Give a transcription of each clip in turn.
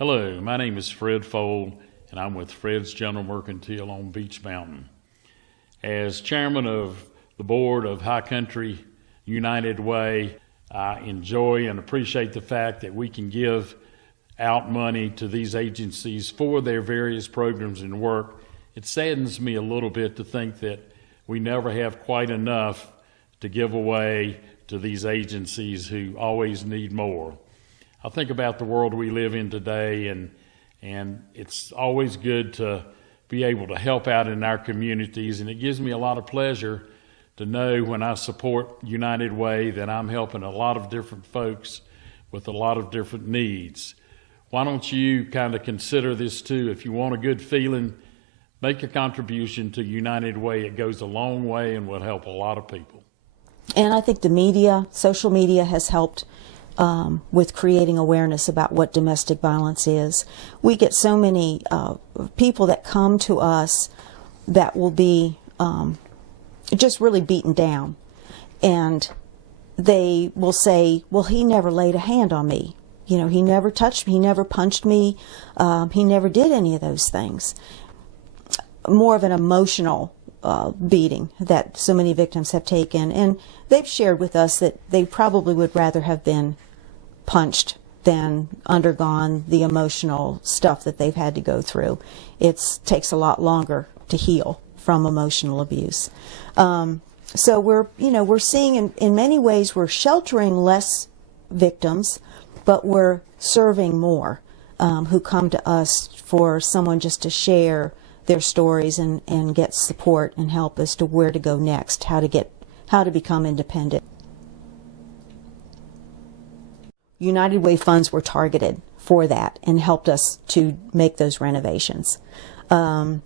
Hello, my name is Fred Fold, and I'm with Fred's General Mercantile on Beach Mountain. As chairman of the board of High Country United Way, I enjoy and appreciate the fact that we can give out money to these agencies for their various programs and work. It saddens me a little bit to think that we never have quite enough to give away to these agencies who always need more. I think about the world we live in today, and it's always good to be able to help out in our communities, and it gives me a lot of pleasure to know when I support United Way that I'm helping a lot of different folks with a lot of different needs. Why don't you kind of consider this too? If you want a good feeling, make a contribution to United Way. It goes a long way and will help a lot of people. And I think the media, social media, has helped with creating awareness about what domestic violence is. We get so many people that come to us that will be just really beaten down, and they will say, well, he never laid a hand on me. You know, he never touched me, he never punched me, he never did any of those things. More of an emotional beating that so many victims have taken, and they've shared with us that they probably would rather have been punched than undergone the emotional stuff that they've had to go through. It takes a lot longer to heal from emotional abuse. So we're seeing in many ways we're sheltering less victims, but we're serving more who come to us for someone just to share their stories and get support and help as to where to go next, how to become independent. United Way funds were targeted for that and helped us to make those renovations. Those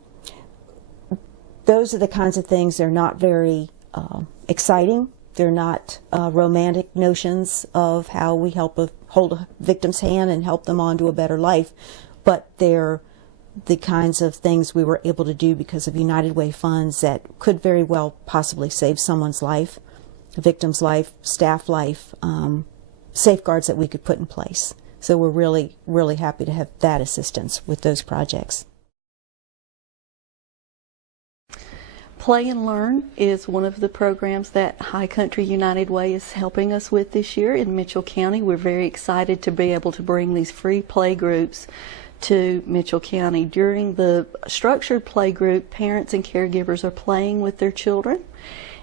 are the kinds of things, they're not very exciting. They're not romantic notions of how we hold a victim's hand and help them on to a better life, but they're the kinds of things we were able to do because of United Way funds that could very well possibly save someone's life, a victim's life, staff life, safeguards that we could put in place. So we're really, really happy to have that assistance with those projects. Play and Learn is one of the programs that High Country United Way is helping us with this year in Mitchell County. We're very excited to be able to bring these free play groups to Mitchell County. During the structured play group, parents and caregivers are playing with their children,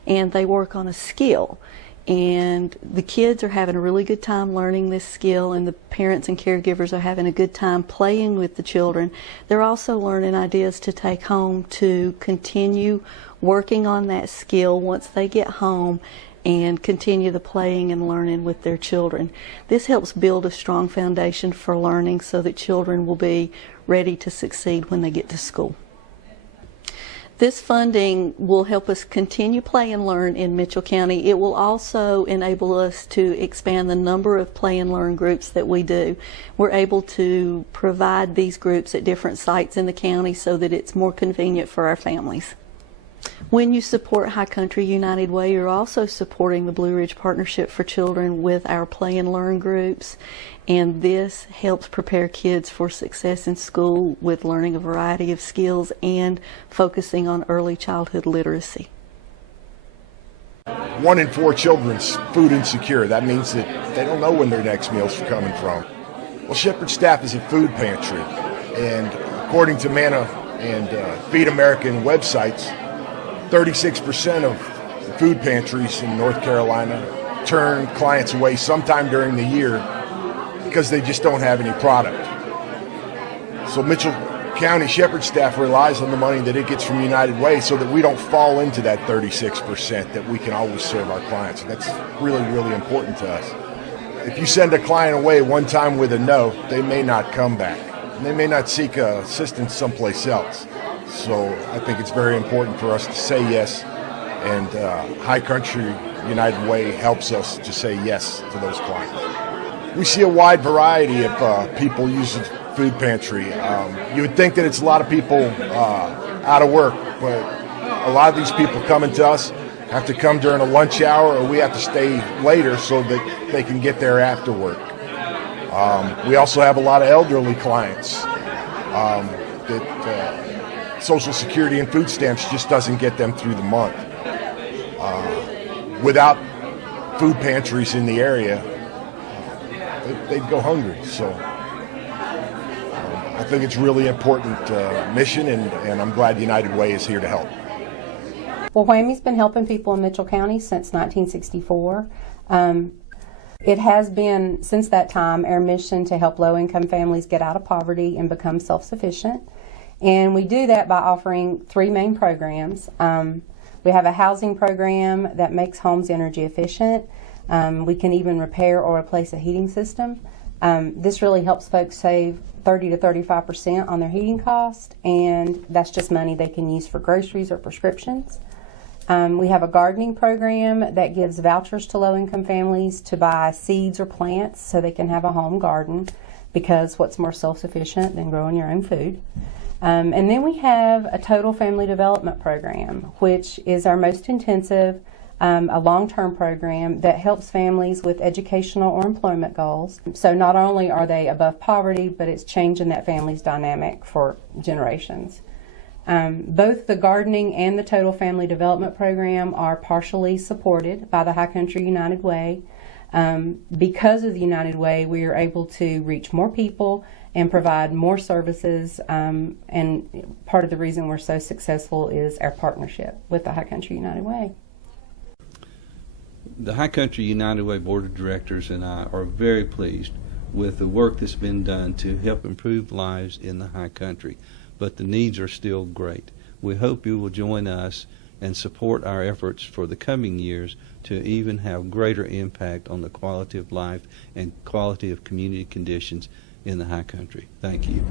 and they work on a skill. And the kids are having a really good time learning this skill, and the parents and caregivers are having a good time playing with the children. They're also learning ideas to take home to continue working on that skill once they get home and continue the playing and learning with their children. This helps build a strong foundation for learning so that children will be ready to succeed when they get to school. This funding will help us continue Play and Learn in Mitchell County. It will also enable us to expand the number of Play and Learn groups that we do. We're able to provide these groups at different sites in the county so that it's more convenient for our families. When you support High Country United Way, you're also supporting the Blue Ridge Partnership for Children with our Play and Learn groups, and this helps prepare kids for success in school with learning a variety of skills and focusing on early childhood literacy. 1 in 4 children's food insecure. That means that they don't know when their next meals are coming from. Well, Shepherd Staff is a food pantry, and according to Manna and Feed American websites, 36% of food pantries in North Carolina turn clients away sometime during the year because they just don't have any product. So Mitchell County Shepherd Staff relies on the money that it gets from United Way so that we don't fall into that 36%, that we can always serve our clients. And that's really, really important to us. If you send a client away one time with a no, they may not come back. And they may not seek assistance someplace else. So I think it's very important for us to say yes, and High Country United Way helps us to say yes to those clients. We see a wide variety of people use the food pantry. You would think that it's a lot of people out of work, but a lot of these people coming to us have to come during a lunch hour, or we have to stay later so that they can get there after work. We also have a lot of elderly clients that Social Security and food stamps just doesn't get them through the month. Without food pantries in the area, they'd go hungry. So I think it's really important mission, and I'm glad United Way is here to help. Well, WWAMI's been helping people in Mitchell County since 1964. It has been, since that time, our mission to help low-income families get out of poverty and become self-sufficient. And we do that by offering 3 main programs. We have a housing program that makes homes energy efficient. We can even repair or replace a heating system. This really helps folks save 30 to 35% on their heating cost, and that's just money they can use for groceries or prescriptions. We have a gardening program that gives vouchers to low-income families to buy seeds or plants so they can have a home garden, because what's more self-sufficient than growing your own food? And then we have a total family development program, which is our most intensive, a long-term program that helps families with educational or employment goals. So not only are they above poverty, but it's changing that family's dynamic for generations. Both the gardening and the Total Family Development Program are partially supported by the High Country United Way. Because of the United Way, we are able to reach more people and provide more services, and part of the reason we're so successful is our partnership with the High Country United Way. The High Country United Way Board of Directors and I are very pleased with the work that's been done to help improve lives in the High Country, but the needs are still great. We hope you will join us and support our efforts for the coming years to even have greater impact on the quality of life and quality of community conditions in the High Country. Thank you.